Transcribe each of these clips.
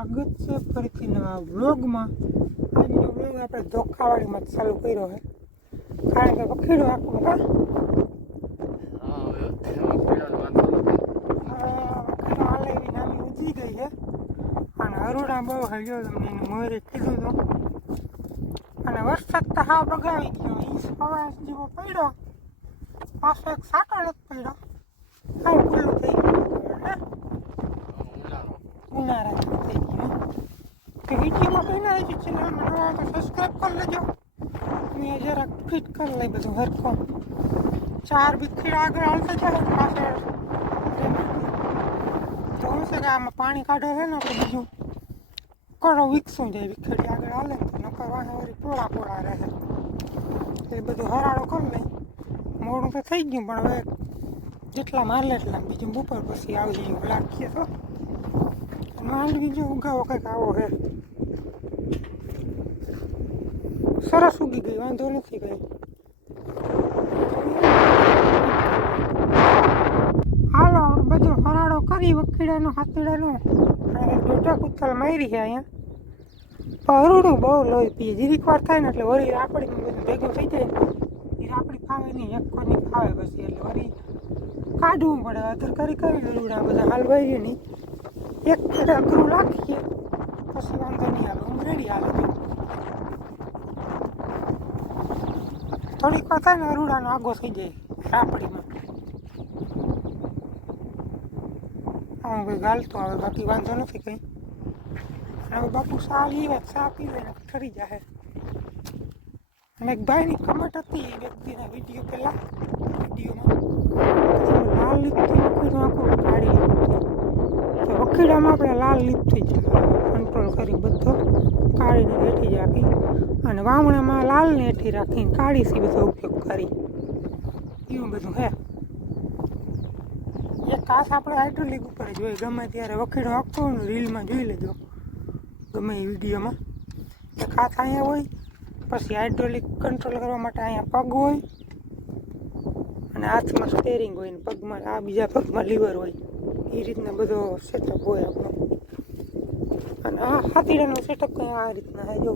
સ્વાગત છે ફરીથી નવા વ્લોગમાં. આજનો વ્લોગ આપણે ધોખાવાળીમાં ચાલુ કર્યો છે, કારણ કે વખેડો આખું હાલે એવી નાની ઉજી ગઈ છે અને હરુડા બહુ હલ્યો તમને એને મોરે કીધું હતું. અને વરસાદ તો હાવ બગાવી ગયો, એ સવાર જેવો પડ્યો, પાછો એક સાટો નથી પડ્યો, હાવ ખુલ્લું થઈ ગયું, ઉનાળા જેવું થઈ ગયું. તો વિડીયોમાં બના રહેજો, ચેનલમાં નવા તો સબસ્ક્રાઈબ કરી લેજો. મેં જરાક ફિટ કરી લઈ બધું હરખો. 4 વિખેડા આગળ હાલતા જાય પાછળ તો હું છે કે આમાં પાણી કાઢે છે ને આપણે બીજું કરો વિકસું જાય, વિખેડી આગળ હાલે તો નકર વાહે વળી પોળા પોળા રહે. એ બધું હરાળો કરી લઈ. મોડું તો થઈ ગયું, પણ હવે જેટલા મારે એટલા બીજું બપોર પછી આવી ગયું લાગીએ તો માંડવી જો ઉગાવો કંઈક આવો છે. સરસ ઉગી ગઈ, વાંધો નથી ગઈ. હાલો બધો હરાડો કરી વખીડાનો હાથીડાનો દોઢા કુત્તલ મારી છે અહીંયા. હરુડું બહુ લોહી પીએ, જીરીક વાર થાય ને એટલે વળી રાપડીમાં બધું ભેગું થઈ જાય. એ રાપડી ફાવે નહીં, એક કોની ફાવે પછી એટલે વળી કાઢવું પડે. અધર કરી હરુડા બધા હાલવાઈ નહીં, એક અઘરું રાખીએ પછી વાંધો નહીં આવે. હું રેડી હાલે થોડીક વાર થાય ને અરુડાનો આગો થઈ જાય રાપડીમાં. હું કંઈ ગાલતો આવે, બાકી વાંધો નથી કંઈ. હવે બાપુ સા લીવે, સા પીવે ને ઠરી જાય. અને એક ભાઈની કમેન્ટ હતી એ વ્યક્તિના વિડીયો પહેલાં વિડીયોમાં લાલ લીપથી વખીડું આખું કાઢી લીધું. તો વખીડામાં આપણે લાલ લીપથી જ કંટ્રોલ કરી બધો કાઢીને બેઠી રાખી, અને વાવણામાં લાલને હેઠી રાખીને કાઢીથી બધો ઉપયોગ કરી. એવું બધું હે. એક કાચ આપણે હાઇડ્રોલિક ઉપર જ હોય, ગમે ત્યારે વખીડો આપતો હોય ને રીલમાં જોઈ લેજો, ગમે એ વિડીયોમાં. એક હાથ અહીંયા હોય, પછી હાઇડ્રોલિક કંટ્રોલ કરવા માટે અહીંયા પગ હોય, અને હાથમાં સ્ટેરિંગ હોય, ને પગમાં આ બીજા પગમાં લીવર હોય. એ રીતના બધો સેટઅપ હોય આપણો. અને આ હાથીડાનો સેટઅપ કંઈ આ રીતના છે. જો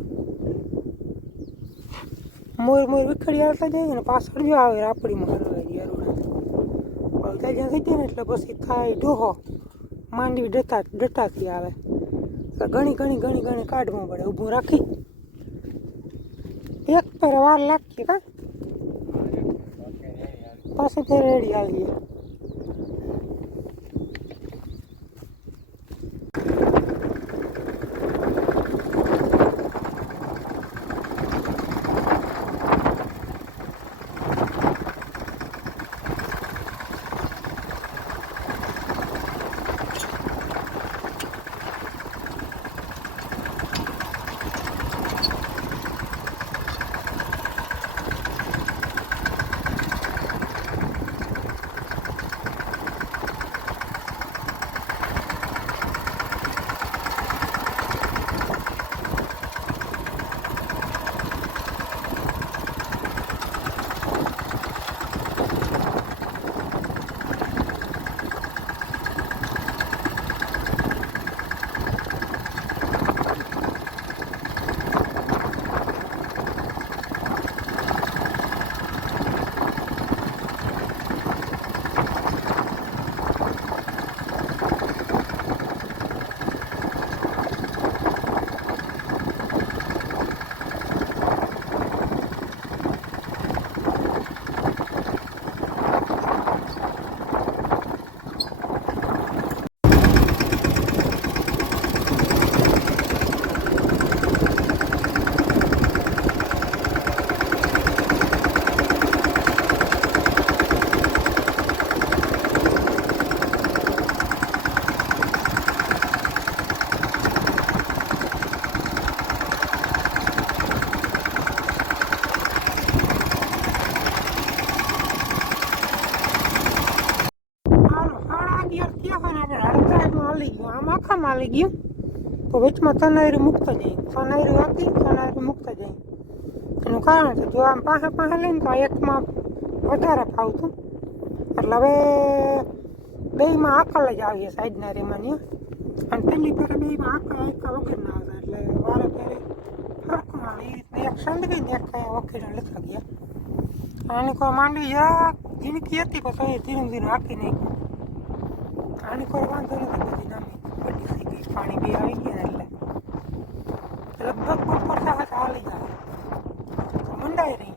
મોર વિખડી આવતા જાય ને પાછળ જો આવે રાપડીમાં હરવાઈ જાય અરુડા જ્યાં થઈ જાય ને એટલે પછી થાય ડોહો માંડવી ડટાથી આવે. તો ઘણી કાઢવું પડે, ઊભું રાખી એક પર વાર લાગીએ કા પાછું તો રેડી આવીએ. આમ આખામાં હાલી ગયું તો વચમાં તનાયરી મૂકતા જાય, તનાયરી વાંકી તનાયરી મૂકતા જાય. એનું કારણ છે જો આમ પાસે લઈને તો એકમાં વધારે ફાવતું, એટલે હવે બેયમાં આકલ જ આવીએ સાઈડના રેમાની. અને પેલી ફેરે બેમાં આંકા વગર ના હતા એટલે વારે ફેરે ફરકું આવે એ રીતના એક સંડવી ને એક વખીને લખા ગયા. આની કોઈ માંડવી જરાક ઝીણકી હતી પછી એ ધીરે ધીરે હાંકી નાખી. આની કોઈ વાંધો નથી, બધી નામી બધી થઈ ગઈ, પાણી બી આવી ગયા એટલે લગભગ બપોર સાથે હાલી જાય મંડાય નહીં.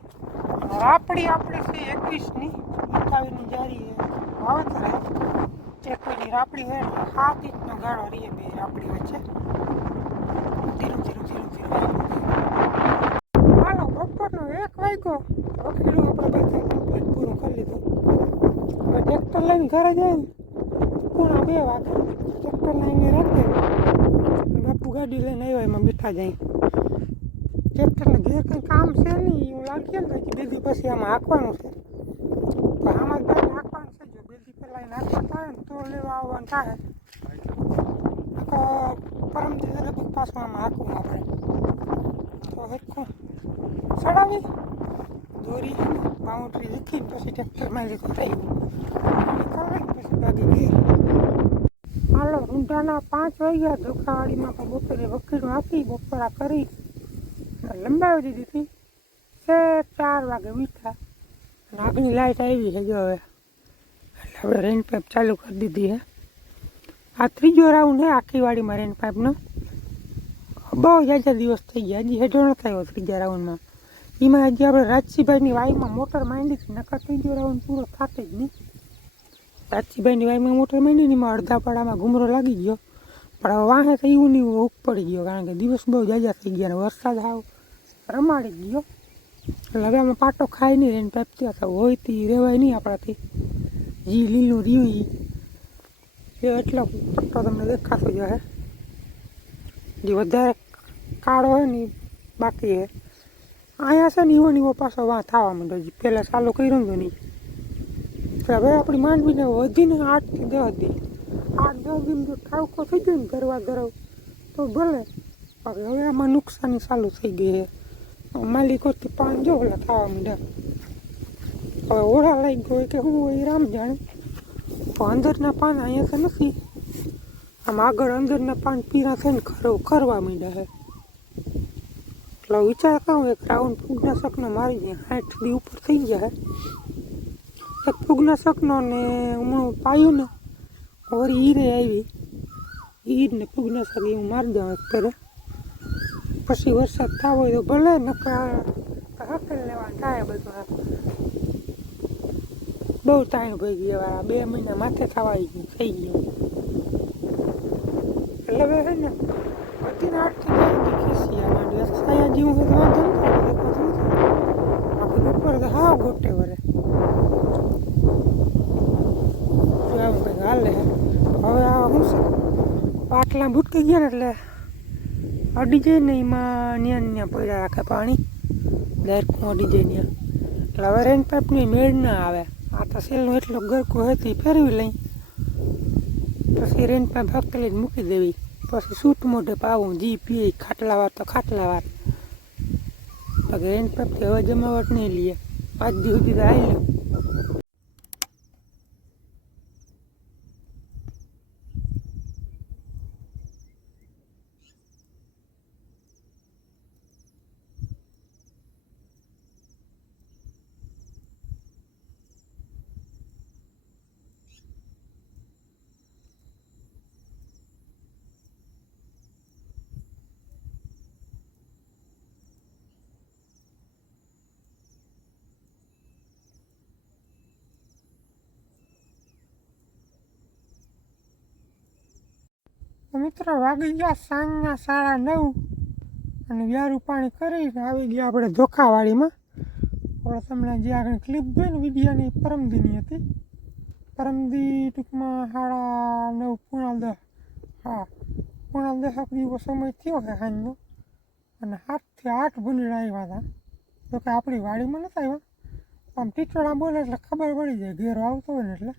રાપડી આપણે છે 21ની 28ની જારી વાવેતર 21ની રાપડી હોય એટલે 7 ઇંચનો ગાળો રહીએ બે રાપડી વચ્ચે. ધીરું ધીરું ધીરું ધીરું હાલો બપોરનો 1 વાગ્યો. વકીલું આપણે બધું કમ્પ્લીટ પૂરું કરી લીધું. હવે ટ્રેક્ટર લઈને ઘરે જાય ને પૂરા 2 વાગે ટ્રેક્ટર લઈને રાખે બાપુ ગાડી લઈને આવ્યો એમાં બેઠા જાય. ટ્રેક્ટરને ઘેર કંઈ કામ છે નહીં એવું લાગે ને કે 2 દી પછી આમાં હાંકવાનું છે, પણ આમાં જ ભાઈ નાખવાનું છે. જો 2 દી પહેલાં નાખવા થાય ને તો લેવા આવવાનું થાય તો પરમથી લગભગ પાછું આમાં હાંકવું આપણે તો હેરખું ચડાવી દોરી બાઉન્ડ્રી લીખી પછી ટ્રેક્ટરમાં લીધું થઈ ગયું પછી ભાગી ગઈ. હાલો ઊંધાના 5 વાગ્યા. ધોકાવાડીમાં પણ બપોરે વકીલું આપી બપોરા કરી લંબાવી દીધી હતી. 4 વાગે મીઠા અને આગળની લાઇટ આવી છે જો હવે એટલે આપણે રેન પાઇપ ચાલુ કરી દીધી છે. આ 3જો રાઉન્ડ છે આખી વાડીમાં રેન પાઇપનો. બહુ જાજા દિવસ થઈ ગયા, હજી હેઠો ન થયો 3જા રાઉન્ડમાં. એમાં હજી આપણે રાજસીભાઈની વાઈમાં મોટર માંડી હતી, નકર 3જો રાઉન્ડ પૂરો થાતે જ નહીં. રાજસીભાઈની વાઈમાં મોટર માંડી ને એમાં અડધા પાડામાં ઘૂમરો લાગી ગયો, પણ હવે વાહે તો એવું નહીં ઉપ પડી ગયો કારણ કે દિવસ બહુ જાજા થઈ ગયા અને વરસાદ આવ રમાડી ગયો. એટલે હવે આમાં પાટો ખાય નહીં રેન પાઇપ ત્યાં તો હોય તી રહેવાય નહીં આપણાથી. જી લીલું રહ્યું એ એટલો પટ્ટો તમને દેખાતો જ હે. જે વધારે કાળો હોય ને બાકી હે અહીંયા છે ને એવો પાછો વાં થવા માંડ્યો. હજી પહેલાં ચાલુ કર્યો ને નહીં તો હવે આપણી માંડવીને વધીને 8 થી 10 દી 8-10 દી જો ઠાવકો થઈ ગયો ને ગરવા ગરવ તો ભલે, હવે આમાં નુકસાની ચાલુ થઈ ગઈ છે. માલિકોથી પાન જો ઓલા થવા માંડ્યા. હવે ઓળા લઈ ગયો કે શું હોય રામ જાણે, તો અંદરના પાન અહીંયા તો નથી, આમ આગળ અંદરના પાન પીરા થઈને ખરવા માંડ્યા છે. એટલે વિચાર કહું એક રાઉન્ડ ફૂગનાશકનો મારી જાય 60 દી ઉપર થઈ ગયા છે. એક ફૂગનાશકનો ને હમણાં પાયું ને વળી હીરે આવી ઈદ ને ફૂગનાશક એવું મારી દઉં અત્યારે. પછી વરસાદ થવો હોય તો ભલે નકર હકેલ લેવા થાય. બધું બહુ ટાઈમ ભઈ ગયા, 2 મહિના માથે થવા થઈ ગયું. એટલે હવે છે ને વધીને 8 થી 10 દી ખેંચી માંડવી સાયા જેવું હોય તો વાંધો નથી, બાકી બપોર તો હાવ ગોટે વરે આવું કંઈક હાલે. હવે આ શું છે પાટલા ભૂટકી ગયા ને એટલે અડી જાય ને એમાં ન્યા પડ્યા રાખે પાણી ડાયરેક્ટ અડી જાય ત્યાં. એટલે હવે રેન પાઇપની મેળ ના આવે. આ તો સેલનો એટલો ગરકો હતી ફેરવી લઈ પછી રેન પાઇપ હકેલી જ મૂકી દેવી, પછી સૂટ મોઢે પાવું જી પીએ ખાટલા વાર તો ખાટલા વાર. બાકી રેન પાઇપથી હવે જમાવટ નહીં લઈએ 5 દી સુધી તો આવી લે. મિત્રો વાગી ગયા સાંજના 9:30 અને વ્યારું પાણી કરીને આવી ગયા આપણે ધોખાવાડીમાં. ઓલો તમને જે આગળ ક્લિપ જોઈ ને વિડીયોની પરમદીની હતી. પરમદી ટૂંકમાં 9:30 પોણા 10 હા પોણા 10 જેવો સમય થયો છે સાંજનો અને 7 થી 8 ભૂંડડા આવ્યા હતા. જોકે આપણી વાડીમાં નહોતા આવ્યા, આમ ટીચોડા બોલે એટલે ખબર પડી જાય ઘેરો આવતો હોય ને એટલે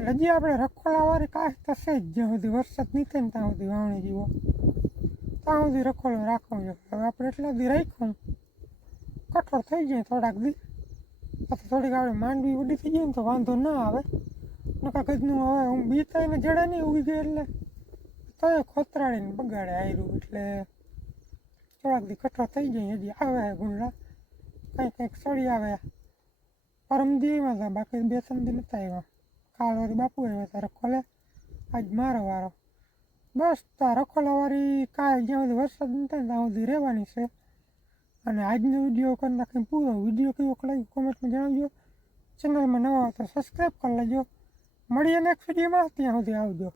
હજી આપણે રખોલાવાળી કાંઈ થશે જ જ્યાં સુધી વરસાદ નહીં થાય ને ત્યાં સુધી વાવણી જીવો ત્યાં સુધી રખોલો રાખવું જોઈએ. હવે આપણે એટલા દી રાખ્યું કઠોળ થઈ જાય થોડાક દી પછી થોડીક આપણે માંડવી ઉડી થઈ જાય ને તો વાંધો ના આવે. નકા ગજનું હવે હું બીતાઈને જડે નહીં ઉગી ગઈ એટલે તો એ ખોતરાડીને બગાડે આયરું એટલે થોડાક દી કઠો થઈ જાય. હજી આવે ગુંડલા કંઈક સળી આવે. પરમદીમાં હતા, બાકી 2-3 દી નતા આવ્યા. કાલ વળી બાપુ આવ્યા હતા રખોલે, આજ મારો વારો. બસ તો રખોલાવાળી કાલ જ્યાં સુધી વરસાદ ન થાય ત્યાં સુધી રહેવાની છે. અને આજનો વિડીયો કરી નાખીને પૂરો. વિડીયો કેવો લાગ્યો કોમેન્ટમાં જણાવજો. ચેનલમાં નવા હોય તો સબસ્ક્રાઈબ કરી લેજો. મળીએ નેક્સ્ટ વિડીયોમાં, ત્યાં સુધી આવજો.